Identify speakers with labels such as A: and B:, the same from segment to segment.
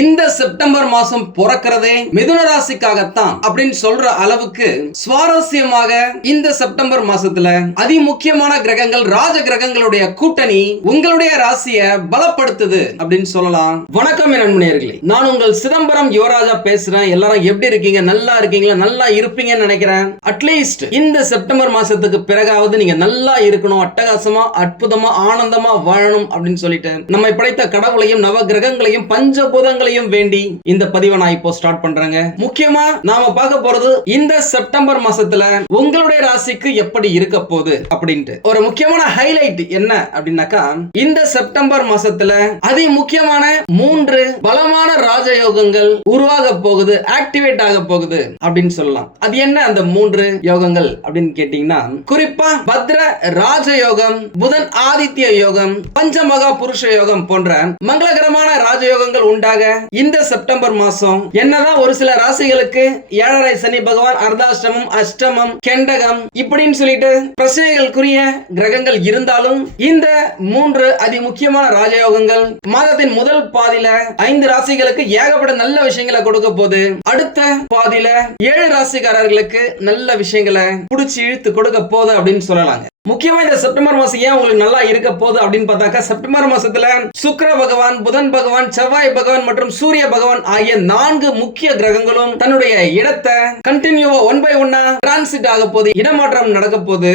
A: இந்த செப்டம்பர் மாசம் பிறக்கிறதே மிதுன ராசிக்காகத்தான் அப்படின்னு சொல்ற அளவுக்கு சுவாரஸ்யமாக இந்த செப்டம்பர் மாசத்துல அதிமுக்கியமான கிரகங்கள் ராஜ கிரகங்களுடைய கூட்டணி உங்களுடைய ராசிய பலப்படுத்துது அப்படின்னு சொல்லலாம் வணக்கம் நண்பர்களே நான் உங்கள் சிதம்பரம் யுவராஜா பேசுறேன் எல்லாரும் எப்படி இருக்கீங்க நல்லா இருக்கீங்களா நல்லா இருப்பீங்கன்னு நினைக்கிறேன் அட்லீஸ்ட் இந்த செப்டம்பர் மாசத்துக்கு பிறகாவது நீங்க நல்லா இருக்கணும் அட்டகாசமா அற்புதமா ஆனந்தமா வாழணும் அப்படின்னு சொல்லிட்டு நம்மை படைத்த கடவுளையும் நவ கிரகங்களையும் பஞ்சபூதங்கள் உங்களையும் வேண்டி இந்த பதிவை நான் இப்போ ஸ்டார்ட் பண்றேங்க முக்கியமா நாம பார்க்க போறது இந்த செப்டம்பர் மாசத்துல உங்களுடைய ராசிக்கு எப்படி இருக்க போகுது அப்படின்ட்டு ஒரு முக்கியமான ஹைலைட் என்ன அப்படின்னாக்கா இந்த செப்டம்பர் மாசத்துல அதி முக்கியமான மூன்று பலமான ராஜயோகங்கள் உருவாக போகுது ஆக்டிவேட் ஆக போகுது அப்படின்னு சொல்லலாம் அது என்ன அந்த மூன்று யோகங்கள் அப்படின்னு கேட்டீங்கன்னா குறிப்பா பத்ர ராஜயோகம் புதன் ஆதித்ய யோகம் பஞ்சமகா புருஷ யோகம் போன்ற மங்களகரமான ராஜயோகங்கள் உண்டாக இந்த செப்டம்பர் மாசம் என்னதான் ஒரு சில ராசிகளுக்கு ஏழரை சனி பகவான் அர்தாஷ்டமம் அஷ்டமம் கெண்டகம் இப்படின்னு சொல்லிட்டு பிரச்சனைகளுக்குரிய கிரகங்கள் இருந்தாலும் இந்த மூன்று அதி முக்கியமான ராஜயோகங்கள் மாதத்தின் முதல் பாதியில ஐந்து ராசிகளுக்கு ஏகப்பட்ட நல்ல விஷயங்களை கொடுக்க போது அடுத்த பாதியில ஏழு ராசிக்காரர்களுக்கு நல்ல விஷயங்களை புடிச்சு இழுத்து கொடுக்க போது அப்படின்னு சொல்லலாங்க முக்கியமா இந்த செப்டம்பர் மாசம் ஏன் உங்களுக்கு நல்லா இருக்க போகுது அப்படின்னு பார்த்தாக்கா செப்டம்பர் மாசத்துல சுக்கர பகவான் புதன் பகவான் செவ்வாய் பகவான் மற்றும் சூரிய பகவான் ஆகிய நான்கு முக்கிய கிரகங்களும் தன்னுடைய இடத்தை கண்டினியூவா ஒன் பை ஒன்னா டிரான்சிட் ஆக போது இடமாற்றம் நடக்க போகுது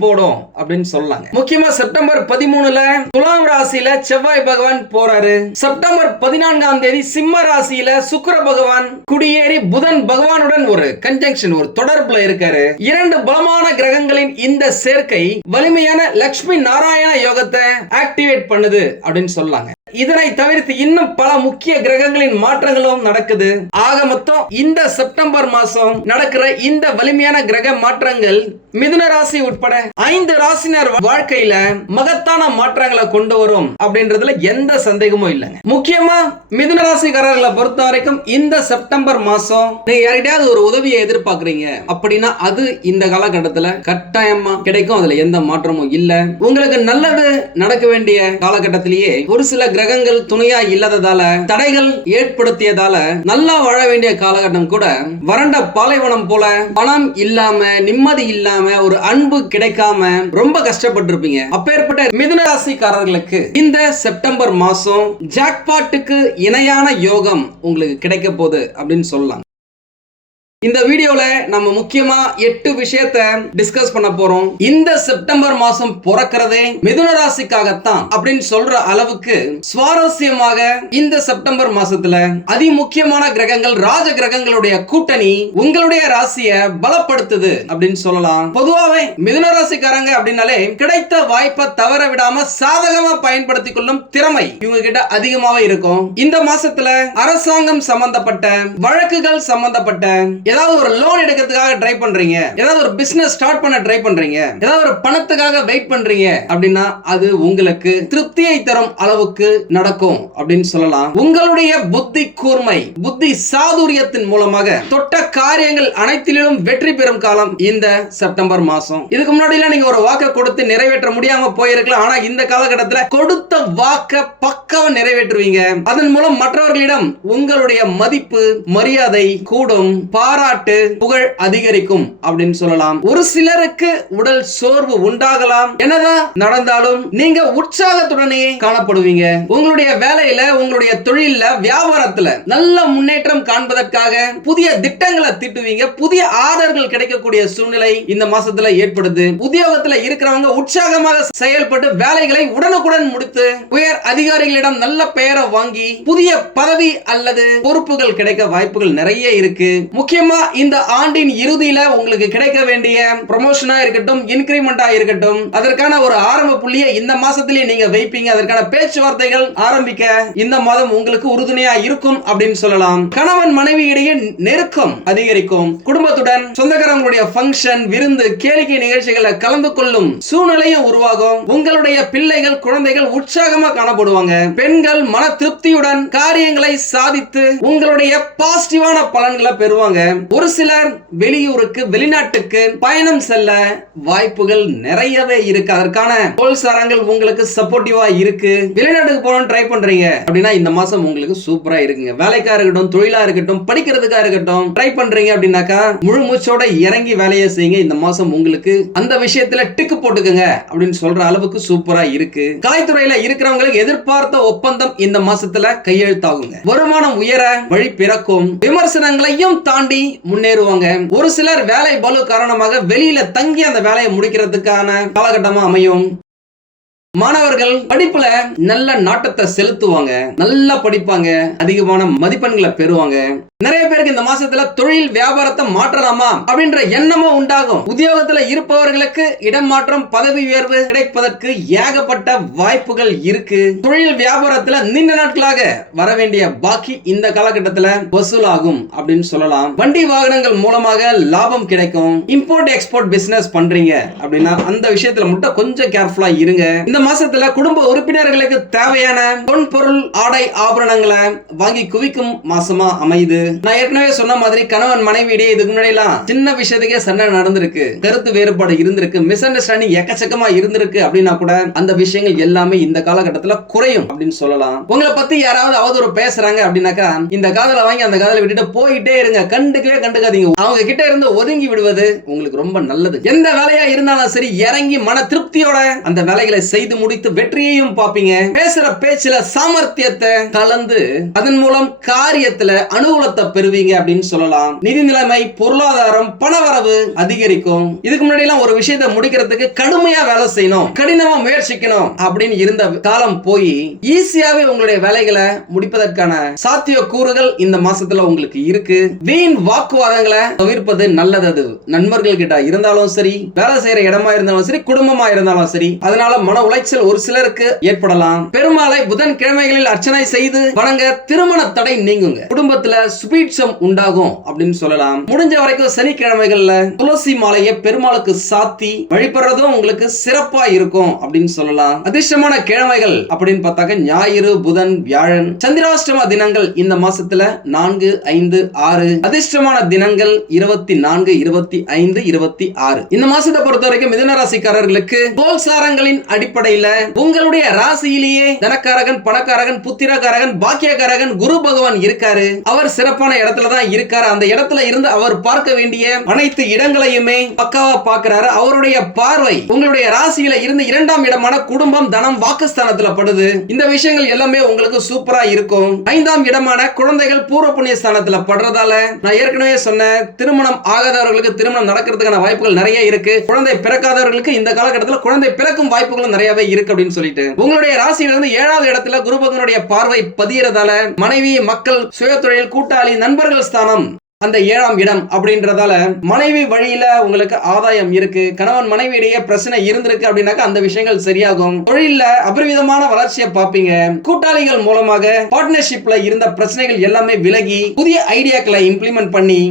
A: போடும் அப்படின்னு சொல்லலாங்க முக்கியமா செப்டம்பர் பதிமூணுல துலாம் ராசியில செவ்வாய் பகவான் போறாரு செப்டம்பர் பதினான்காம் தேதி சிம்ம ராசியில சுக்கர பகவான் குடியேறி புதன் பகவானுடன் ஒரு கன்ஜங்ஷன் ஒரு தொடர்புல இருக்காரு இரண்டு பலமான கிரகங்களின் இந்த சேர்க்கை வலிமையான லட்சுமி நாராயண யோகத்தை ஆக்டிவேட் பண்ணுது அப்படின்னு சொல்லாங்க இதனை தவிர்த்து இன்னும் பல முக்கிய கிரகங்களின் மாற்றங்களும் நடக்குது ஆக மொத்தம் இந்த செப்டம்பர் மாசம் நடக்கிற இந்த வலிமையான கிரக மாற்றங்கள் மிதுன ராசி உட்பட ஐந்து ராசினர் வாழ்க்கையில மகத்தான மாற்றங்களை கொண்டு வரும் அப்படின்றதுல எந்த சந்தேகமும் இல்லைங்க முக்கியமா மிதுன ராசிக்காரர்களை பொறுத்த வரைக்கும் இந்த செப்டம்பர் மாசம் நீங்க யார்கிட்டயாவது ஒரு உதவியை எதிர்பார்க்கறீங்க அப்படின்னா அது இந்த காலகட்டத்துல கட்டாயமா கிடைக்கும் அதுல எந்த மாற்றமும் இல்ல உங்களுக்கு நல்லது நடக்க வேண்டிய காலகட்டத்திலேயே ஒரு சில கிரகங்கள் துணையா இல்லாததால தடைகள் ஏற்படுத்தியதால நல்லா வாழ வேண்டிய காலகட்டம் கூட வறண்ட பாலைவனம் போல பணம் இல்லாம நிம்மதி இல்லாம கிடைக்காம ஒரு அன்பு கிடைக்காம ரொம்ப கஷ்டப்பட்டிருப்பீங்க அப்பேற்பட்ட மிதுன ராசிக்காரர்களுக்கு இந்த செப்டம்பர் மாசம் ஜாக்பாட்டுக்கு இணையான யோகம் உங்களுக்கு கிடைக்க போகுது அப்படின்னு சொல்லலாம் இந்த வீடியோல நம்ம முக்கியமா எட்டு விஷயத்த டிஸ்கஸ் பண்ண போறோம் இந்த செப்டம்பர் மாசம் பிறக்கிறதே மிதுன ராசிக்காகத்தான் அப்படின்னு சொல்ற அளவுக்கு சுவாரஸ்யமாக இந்த செப்டம்பர் மாசத்துல அதிமுக்கியமான கிரகங்கள் ராஜ கிரகங்களுடைய கூட்டணி உங்களுடைய ராசிய பலப்படுத்துது அப்படின்னு சொல்லலாம் பொதுவாவே மிதுன ராசிக்காரங்க அப்படின்னாலே கிடைத்த வாய்ப்பை தவற விடாம சாதகமா பயன்படுத்திக் கொள்ளும் திறமை இவங்க கிட்ட அதிகமாவே இருக்கும் இந்த மாசத்துல அரசாங்கம் சம்பந்தப்பட்ட வழக்குகள் சம்பந்தப்பட்ட ஏதாவது ஒரு லோன் எடுக்கிறதுக்காக ட்ரை பண்றீங்க ஏதாவது ஒரு பிசினஸ் ஸ்டார்ட் பண்ண ட்ரை பண்றீங்க ஏதாவது ஒரு பணத்துக்காக வெயிட் பண்றீங்க அப்படின்னா அது உங்களுக்கு திருப்தியை தரும் அளவுக்கு நடக்கும் அப்படின்னு சொல்லலாம் உங்களுடைய புத்தி கூர்மை புத்தி சாதுரியத்தின் மூலமாக தொட்ட காரியங்கள் அனைத்திலும் வெற்றி பெறும் காலம் இந்த செப்டம்பர் மாசம் இதுக்கு முன்னாடி நீங்க ஒரு வாக்கை கொடுத்து நிறைவேற்ற முடியாம போயிருக்கலாம் ஆனா இந்த காலகட்டத்தில் கொடுத்த வாக்க பக்கவ நிறைவேற்றுவீங்க அதன் மூலம் மற்றவர்களிடம் உங்களுடைய மதிப்பு மரியாதை கூடும் பார பாராட்டு புகழ் அதிகரிக்கும் அப்படின்னு சொல்லலாம் ஒரு சிலருக்கு உடல் சோர்வு உண்டாகலாம் என்னதான் நடந்தாலும் நீங்க உற்சாகத்துடனே காணப்படுவீங்க உங்களுடைய வேலையில உங்களுடைய தொழில வியாபாரத்துல நல்ல முன்னேற்றம் காண்பதற்காக புதிய திட்டங்களை திட்டுவீங்க புதிய ஆர்டர்கள் கிடைக்கக்கூடிய சூழ்நிலை இந்த மாசத்துல ஏற்படுது உத்தியோகத்துல இருக்கிறவங்க உற்சாகமாக செயல்பட்டு வேலைகளை உடனுக்குடன் முடித்து உயர் அதிகாரிகளிடம் நல்ல பெயரை வாங்கி புதிய பதவி அல்லது பொறுப்புகள் கிடைக்க வாய்ப்புகள் நிறைய இருக்கு முக்கியமா நிச்சயமா இந்த ஆண்டின் இறுதியில உங்களுக்கு கிடைக்க வேண்டிய ப்ரொமோஷனா இருக்கட்டும் இன்கிரிமெண்டா இருக்கட்டும் அதற்கான ஒரு ஆரம்ப புள்ளியை இந்த மாசத்திலேயே நீங்க வைப்பீங்க அதற்கான பேச்சுவார்த்தைகள் ஆரம்பிக்க இந்த மாதம் உங்களுக்கு உறுதுணையா இருக்கும் அப்படின்னு சொல்லலாம் கணவன் மனைவி இடையே நெருக்கம் அதிகரிக்கும் குடும்பத்துடன் சொந்தக்காரங்களுடைய ஃபங்க்ஷன் விருந்து கேளிக்கை நிகழ்ச்சிகளை கலந்து கொள்ளும் சூழ்நிலையும் உருவாகும் உங்களுடைய பிள்ளைகள் குழந்தைகள் உற்சாகமா காணப்படுவாங்க பெண்கள் மன திருப்தியுடன் காரியங்களை சாதித்து உங்களுடைய பாசிட்டிவான பலன்களை பெறுவாங்க ஒரு சிலர் வெளியூருக்கு வெளிநாட்டுக்கு பயணம் செல்ல வாய்ப்புகள் நிறையவே இருக்கு அதற்கான சாரங்கள் உங்களுக்கு சப்போர்ட்டிவா இருக்கு வெளிநாட்டுக்கு போகணும் ட்ரை பண்றீங்க அப்படின்னா இந்த மாசம் உங்களுக்கு சூப்பரா இருக்குங்க வேலைக்கா இருக்கட்டும் தொழிலா இருக்கட்டும் படிக்கிறதுக்கா இருக்கட்டும் ட்ரை பண்றீங்க அப்படின்னாக்கா முழு மூச்சோட இறங்கி வேலையை செய்யுங்க இந்த மாசம் உங்களுக்கு அந்த விஷயத்துல டிக்கு போட்டுக்கோங்க அப்படின்னு சொல்ற அளவுக்கு சூப்பரா இருக்கு கலைத்துறையில இருக்கிறவங்களுக்கு எதிர்பார்த்த ஒப்பந்தம் இந்த மாசத்துல கையெழுத்தாகுங்க வருமானம் உயர வழி பிறக்கும் விமர்சனங்களையும் தாண்டி முன்னேறுவாங்க ஒரு சிலர் வேலை பலு காரணமாக வெளியில தங்கி அந்த வேலையை முடிக்கிறதுக்கான காலகட்டமா அமையும் மாணவர்கள் படிப்புல நல்ல நாட்டத்தை செலுத்துவாங்க நல்லா படிப்பாங்க அதிகமான மதிப்பெண்களை பெறுவாங்க நிறைய பேருக்கு இந்த மாசத்துல தொழில் வியாபாரத்தை மாற்றலாமா அப்படின்ற எண்ணமும் உண்டாகும் உத்தியோகத்துல இருப்பவர்களுக்கு இடம் மாற்றம் பதவி உயர்வு கிடைப்பதற்கு ஏகப்பட்ட வாய்ப்புகள் இருக்கு தொழில் வியாபாரத்துல நீண்ட நாட்களாக வர வேண்டிய பாக்கி இந்த காலகட்டத்துல வசூலாகும் அப்படின்னு சொல்லலாம் வண்டி வாகனங்கள் மூலமாக லாபம் கிடைக்கும் இம்போர்ட் எக்ஸ்போர்ட் பிசினஸ் பண்றீங்க அப்படின்னா அந்த விஷயத்துல மட்டும் கொஞ்சம் கேர்ஃபுல்லா இருங்க இந்த மாசத்துல குடும்ப உறுப்பினர்களுக்கு தேவையான பொன் பொருள் ஆடை ஆபரணங்களை வாங்கி குவிக்கும் மாசமா அமையுது நான் ஏற்கனவே சொன்ன மாதிரி கணவன் மனைவியிடையே இதுக்கு முன்னாடி சின்ன விஷயத்துக்கே சண்டை நடந்திருக்கு கருத்து வேறுபாடு இருந்திருக்கு மிஸ் அண்டர்ஸ்டாண்டிங் எக்கச்சக்கமா இருந்திருக்கு அப்படின்னா கூட அந்த விஷயங்கள் எல்லாமே இந்த காலகட்டத்தில் குறையும் அப்படின்னு சொல்லலாம் உங்களை பத்தி யாராவது அவதூறு பேசுறாங்க அப்படின்னாக்கா இந்த வாங்கி அந்த விட்டுட்டு போயிட்டே இருங்க கண்டுக்கவே கண்டுக்காதீங்க அவங்க கிட்ட இருந்து ஒதுங்கி விடுவது உங்களுக்கு ரொம்ப நல்லது எந்த வேலையா இருந்தாலும் சரி இறங்கி மன திருப்தியோட அந்த வேலைகளை செய்து முடித்து வெற்றியையும் பார்ப்பீங்க பேசுற பேச்சுல சாமர்த்தியத்தை கலந்து அதன் மூலம் காரியத்துல அனுகூலத்தை வருமானத்தை பெறுவீங்க அப்படின்னு சொல்லலாம் நிதி நிலைமை பொருளாதாரம் பணவரவு அதிகரிக்கும் இதுக்கு முன்னாடி எல்லாம் ஒரு விஷயத்தை முடிக்கிறதுக்கு கடுமையா வேலை செய்யணும் கடினமா முயற்சிக்கணும் அப்படின்னு இருந்த காலம் போய் ஈஸியாவே உங்களுடைய வேலைகளை முடிப்பதற்கான சாத்திய கூறுகள் இந்த மாசத்துல உங்களுக்கு இருக்கு வீண் வாக்குவாதங்களை தவிர்ப்பது நல்லது அது நண்பர்கள் கிட்ட இருந்தாலும் சரி வேலை செய்யற இடமா இருந்தாலும் சரி குடும்பமா இருந்தாலும் சரி அதனால மன உளைச்சல் ஒரு சிலருக்கு ஏற்படலாம் பெருமாளை புதன் கிழமைகளில் அர்ச்சனை செய்து வணங்க திருமண தடை நீங்குங்க குடும்பத்துல சுப ஸ்பீட்சம் உண்டாகும் அப்படின்னு சொல்லலாம் முடிஞ்ச வரைக்கும் சனிக்கிழமைகள்ல துளசி மாலையை பெருமாளுக்கு சாத்தி வழிபடுறதும் உங்களுக்கு சிறப்பா இருக்கும் அப்படின்னு சொல்லலாம் அதிர்ஷ்டமான கிழமைகள் அப்படின்னு பார்த்தாக்க ஞாயிறு புதன் வியாழன் சந்திராஷ்டம தினங்கள் இந்த மாசத்துல நான்கு ஐந்து ஆறு அதிர்ஷ்டமான தினங்கள் இருபத்தி நான்கு இருபத்தி ஐந்து இருபத்தி ஆறு இந்த மாசத்தை பொறுத்த வரைக்கும் மிதனராசிக்காரர்களுக்கு ராசிக்காரர்களுக்கு கோல்சாரங்களின் அடிப்படையில உங்களுடைய ராசியிலேயே தனக்காரகன் பணக்காரகன் புத்திரக்காரகன் பாக்கியக்காரகன் குரு பகவான் இருக்காரு அவர் சிறப்பு சிறப்பான இடத்துல தான் இருக்காரு அந்த இடத்துல இருந்து அவர் பார்க்க வேண்டிய அனைத்து இடங்களையுமே பக்காவா பாக்குறாரு அவருடைய பார்வை உங்களுடைய ராசியில இருந்து இரண்டாம் இடமான குடும்பம் தனம் வாக்குஸ்தானத்துல படுது இந்த விஷயங்கள் எல்லாமே உங்களுக்கு சூப்பரா இருக்கும் ஐந்தாம் இடமான குழந்தைகள் பூர்வ புண்ணிய ஸ்தானத்துல படுறதால நான் ஏற்கனவே சொன்ன திருமணம் ஆகாதவர்களுக்கு திருமணம் நடக்கிறதுக்கான வாய்ப்புகள் நிறைய இருக்கு குழந்தை பிறக்காதவர்களுக்கு இந்த காலகட்டத்தில் குழந்தை பிறக்கும் வாய்ப்புகளும் நிறையவே இருக்கு அப்படின்னு சொல்லிட்டு உங்களுடைய ராசியிலிருந்து ஏழாவது இடத்துல குரு பகவனுடைய பார்வை பதியறதால மனைவி மக்கள் சுயத்தொழில் கூட்டாளி கூட்டாளி நண்பர்கள் ஸ்தானம் அந்த ஏழாம் இடம் அப்படின்றதால மனைவி வழியில உங்களுக்கு ஆதாயம் இருக்கு கணவன் மனைவி இடையே பிரச்சனை இருந்திருக்கு அப்படின்னாக்கா அந்த விஷயங்கள் சரியாகும் தொழில அபரிவிதமான வளர்ச்சியை பார்ப்பீங்க கூட்டாளிகள் மூலமாக பார்ட்னர்ஷிப்ல இருந்த பிரச்சனைகள் எல்லாமே விலகி புதிய ஐடியாக்களை இம்ப்ளிமெண்ட் பண்ணி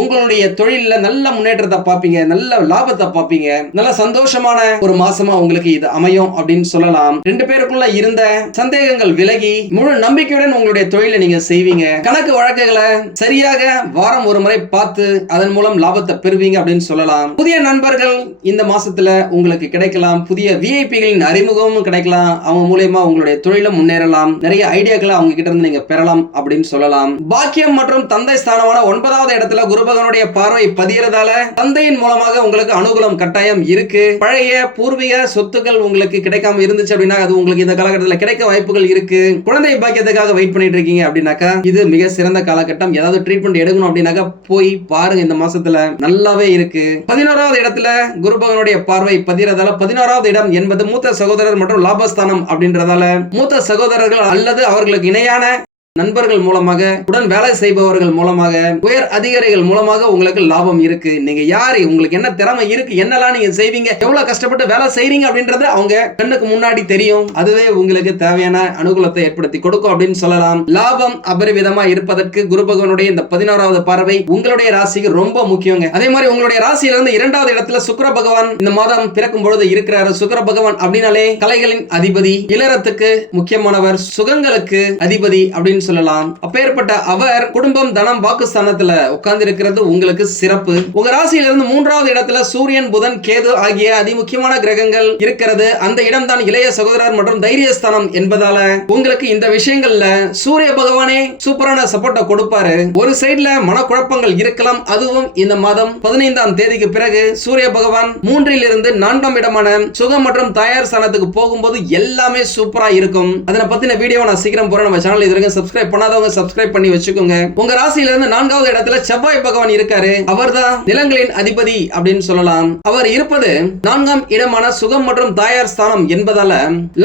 A: உங்களுடைய தொழில நல்ல முன்னேற்றத்தை பார்ப்பீங்க நல்ல லாபத்தை பார்ப்பீங்க நல்ல சந்தோஷமான ஒரு மாசமா உங்களுக்கு இது அமையும் அப்படின்னு சொல்லலாம் ரெண்டு பேருக்குள்ள இருந்த சந்தேகங்கள் விலகி முழு நம்பிக்கையுடன் உங்களுடைய தொழிலை நீங்க செய்வீங்க கணக்கு வழக்குகளை சரியாக வாரம் ஒரு முறை பார்த்து அதன் மூலம் லாபத்தை பெறுவீங்க அப்படின்னு சொல்லலாம் புதிய நண்பர்கள் இந்த மாசத்துல உங்களுக்கு கிடைக்கலாம் புதிய விஐபிகளின் அறிமுகமும் கிடைக்கலாம் அவங்க மூலியமா உங்களுடைய தொழில முன்னேறலாம் நிறைய ஐடியாக்களை அவங்க கிட்ட இருந்து நீங்க பெறலாம் அப்படின்னு சொல்லலாம் பாக்கியம் மற்றும் தந்தை ஸ்தானமான ஒன்பதாவது இடத்துல குரு பகவனுடைய பார்வை பதிகிறதால தந்தையின் மூலமாக உங்களுக்கு அனுகூலம் கட்டாயம் இருக்கு பழைய பூர்வீக சொத்துக்கள் உங்களுக்கு கிடைக்காம இருந்துச்சு அப்படின்னா அது உங்களுக்கு இந்த காலகட்டத்தில் கிடைக்க வாய்ப்புகள் இருக்கு குழந்தை பாக்கியத்துக்காக வெயிட் பண்ணிட்டு இருக்கீங்க அப்படின்னாக்கா இது மிக சிறந்த காலகட்டம் ஏதாவது ட்ரீட்மெண்ட் எடுக்கணும் அப்படின்னாக்கா போய் பாருங்க இந்த மாசத்துல நல்லாவே இருக்கு பதினோராவது இடத்துல குருபகனுடைய பார்வை பதிகிறதால பதினோராவது இடம் என்பது மூத்த சகோதரர் மற்றும் லாபஸ்தானம் அப்படின்றதால மூத்த சகோதரர்கள் அல்லது அவர்களுக்கு இணையான நண்பர்கள் மூலமாக உடன் வேலை செய்பவர்கள் மூலமாக உயர் அதிகாரிகள் மூலமாக உங்களுக்கு லாபம் இருக்கு நீங்க யாரு உங்களுக்கு என்ன திறமை இருக்கு என்னெல்லாம் நீங்க செய்வீங்க எவ்வளவு கஷ்டப்பட்டு வேலை செய்றீங்க அப்படின்றத அவங்க கண்ணுக்கு முன்னாடி தெரியும் அதுவே உங்களுக்கு தேவையான அனுகூலத்தை ஏற்படுத்தி கொடுக்கும் அப்படின்னு சொல்லலாம் லாபம் அபரிவிதமா இருப்பதற்கு குரு பகவனுடைய இந்த பதினாறாவது பார்வை உங்களுடைய ராசிக்கு ரொம்ப முக்கியங்க அதே மாதிரி உங்களுடைய ராசியில இருந்து இரண்டாவது இடத்துல சுக்கர பகவான் இந்த மாதம் பிறக்கும் பொழுது இருக்கிறாரு சுக்கர பகவான் அப்படின்னாலே கலைகளின் அதிபதி இளரத்துக்கு முக்கியமானவர் சுகங்களுக்கு அதிபதி அப்படின்னு அப்படின்னு சொல்லலாம் அப்பேற்பட்ட அவர் குடும்பம் தனம் வாக்குஸ்தானத்துல உட்கார்ந்து இருக்கிறது உங்களுக்கு சிறப்பு உங்க ராசியிலிருந்து மூன்றாவது இடத்துல சூரியன் புதன் கேது ஆகிய அதிமுக்கியமான கிரகங்கள் இருக்கிறது அந்த இடம் தான் இளைய சகோதரர் மற்றும் தைரியஸ்தானம் என்பதால உங்களுக்கு இந்த விஷயங்கள்ல சூரிய பகவானே சூப்பரான சப்போர்ட்ட கொடுப்பாரு ஒரு சைடுல மனக்குழப்பங்கள் இருக்கலாம் அதுவும் இந்த மாதம் பதினைந்தாம் தேதிக்கு பிறகு சூரிய பகவான் மூன்றில் இருந்து நான்காம் இடமான சுகம் மற்றும் தாயார் ஸ்தானத்துக்கு போகும்போது எல்லாமே சூப்பரா இருக்கும் அதனை பத்தின வீடியோ நான் சீக்கிரம் போறேன் நம்ம சேனல் இது வரைக்கும் சப்ஸ்கிரைப் பண்ணாதவங்க சப்ஸ்கிரைப் பண்ணி வச்சுக்கோங்க உங்க ராசியில இருந்து நான்காவது இடத்துல செவ்வாய் பகவான் இருக்காரு அவர்தான் நிலங்களின் அதிபதி அப்படின்னு சொல்லலாம் அவர் இருப்பது நான்காம் இடமான சுகம் மற்றும் தாயார் ஸ்தானம் என்பதால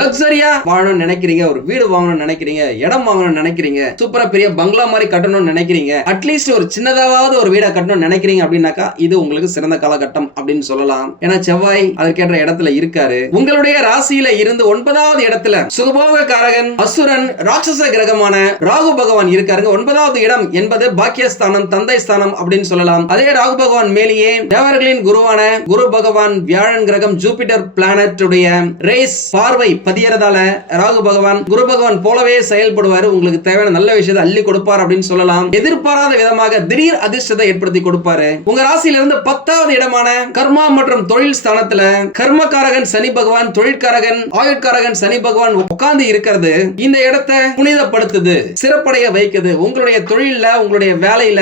A: லக்ஸரியா வாழணும்னு நினைக்கிறீங்க ஒரு வீடு வாங்கணும்னு நினைக்கிறீங்க இடம் வாங்கணும்னு நினைக்கிறீங்க சூப்பரா பெரிய பங்களா மாதிரி கட்டணும்னு நினைக்கிறீங்க அட்லீஸ்ட் ஒரு சின்னதாவது ஒரு வீடை கட்டணும்னு நினைக்கிறீங்க அப்படின்னாக்கா இது உங்களுக்கு சிறந்த காலகட்டம் அப்படின்னு சொல்லலாம் ஏன்னா செவ்வாய் அதுக்கேற்ற இடத்துல இருக்காரு உங்களுடைய ராசியில இருந்து ஒன்பதாவது இடத்துல சுகபோக காரகன் அசுரன் ராட்சச கிரகமான ராகு பகவான் இருக்காருங்க ஒன்பதாவது இடம் என்பது பாக்கியஸ்தானம் தந்தை ஸ்தானம் அப்படின்னு சொல்லலாம் அதே ராகு பகவான் மேலேயே தேவர்களின் குருவான குரு பகவான் வியாழன் கிரகம் ஜூபிட்டர் பிளானட்டுடைய ரேஸ் பார்வை பதியறதால ராகு பகவான் குரு பகவான் போலவே செயல்படுவார் உங்களுக்கு தேவையான நல்ல விஷயத்தை அள்ளி கொடுப்பார் அப்படின்னு சொல்லலாம் எதிர்பாராத விதமாக திடீர் அதிர்ஷ்டத்தை ஏற்படுத்தி கொடுப்பாரு உங்க ராசியிலிருந்து பத்தாவது இடமான கர்மா மற்றும் தொழில் ஸ்தானத்துல கர்மக்காரகன் சனி பகவான் தொழிற்காரகன் ஆயுட்காரகன் சனி பகவான் உட்கார்ந்து இருக்கிறது இந்த இடத்தை புனிதப்படுத்துது சிறப்படைய வைக்குது உங்களுடைய தொழில உங்களுடைய வேலையில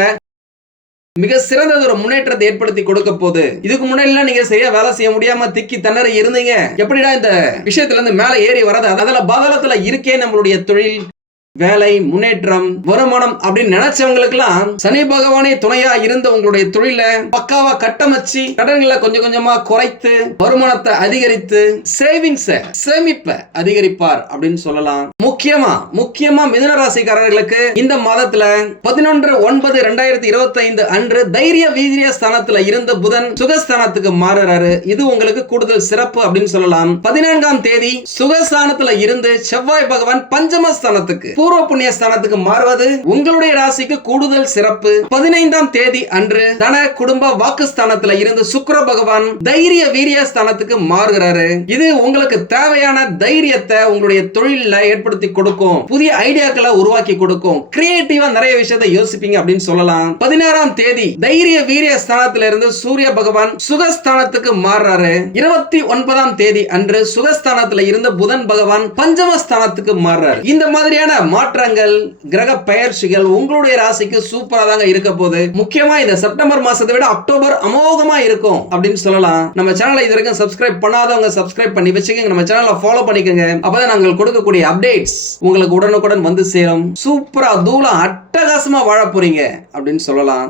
A: மிக சிறந்தது ஒரு முன்னேற்றத்தை ஏற்படுத்தி கொடுக்க போகுது இதுக்கு முன்னாடி நீங்க சரியா வேலை செய்ய முடியாம திக்கி திணறி இருந்தீங்க எப்படிடா இந்த விஷயத்துல இருந்து மேல ஏறி வராது அதில் பாதாளத்துல இருக்கே நம்மளுடைய தொழில் வேலை முன்னேற்றம் வருமானம் அப்படின்னு நினைச்சவங்களுக்கெல்லாம் சனி பகவானே துணையா இருந்த உங்களுடைய தொழில பக்காவா கட்டமைச்சு கடன்களை கொஞ்சம் கொஞ்சமா குறைத்து வருமானத்தை அதிகரித்து சேவிங்ஸ சேமிப்ப அதிகரிப்பார் அப்படின்னு சொல்லலாம் முக்கியமா முக்கியமா மிதுன ராசிக்காரர்களுக்கு இந்த மாதத்துல பதினொன்று ஒன்பது ரெண்டாயிரத்தி இருபத்தி ஐந்து அன்று தைரிய வீரிய ஸ்தானத்துல இருந்த புதன் சுகஸ்தானத்துக்கு மாறுறாரு இது உங்களுக்கு கூடுதல் சிறப்பு அப்படின்னு சொல்லலாம் பதினான்காம் தேதி சுகஸ்தானத்துல இருந்து செவ்வாய் பகவான் பஞ்சமஸ்தானத்துக்கு பூர்வ புண்ணிய ஸ்தானத்துக்கு மாறுவது உங்களுடைய ராசிக்கு கூடுதல் சிறப்பு பதினைந்தாம் தேதி அன்று தன குடும்ப வாக்கு ஸ்தானத்துல இருந்து சுக்கர பகவான் தைரிய வீரிய ஸ்தானத்துக்கு மாறுகிறாரு இது உங்களுக்கு தேவையான தைரியத்தை உங்களுடைய தொழில ஏற்படுத்தி கொடுக்கும் புதிய ஐடியாக்களை உருவாக்கி கொடுக்கும் கிரியேட்டிவா நிறைய விஷயத்த யோசிப்பீங்க அப்படின்னு சொல்லலாம் பதினாறாம் தேதி தைரிய வீரிய ஸ்தானத்துல இருந்து சூரிய பகவான் சுகஸ்தானத்துக்கு மாறுறாரு இருபத்தி ஒன்பதாம் தேதி அன்று சுகஸ்தானத்துல இருந்து புதன் பகவான் பஞ்சமஸ்தானத்துக்கு மாறுறாரு இந்த மாதிரியான மாற்றங்கள் கிரக பெயர்ச்சிகள் உங்களுடைய ராசிக்கு சூப்பரா தாங்க இருக்க போது முக்கியமா இந்த செப்டம்பர் மாசத்தை விட அக்டோபர் அமோகமா இருக்கும் அப்படின்னு சொல்லலாம் நம்ம சேனலை இது வரைக்கும் சப்ஸ்கிரைப் பண்ணாதவங்க சப்ஸ்கிரைப் பண்ணி வச்சுக்கோங்க நம்ம சேனலை ஃபாலோ பண்ணிக்கோங்க அப்பதான் நாங்கள் கொடுக்கக்கூடிய அப்டேட்ஸ் உங்களுக்கு உடனுக்குடன் வந்து சேரும் சூப்பரா தூளம் அட்டகாசமா வாழ போறீங்க அப்படின்னு சொல்லலாம்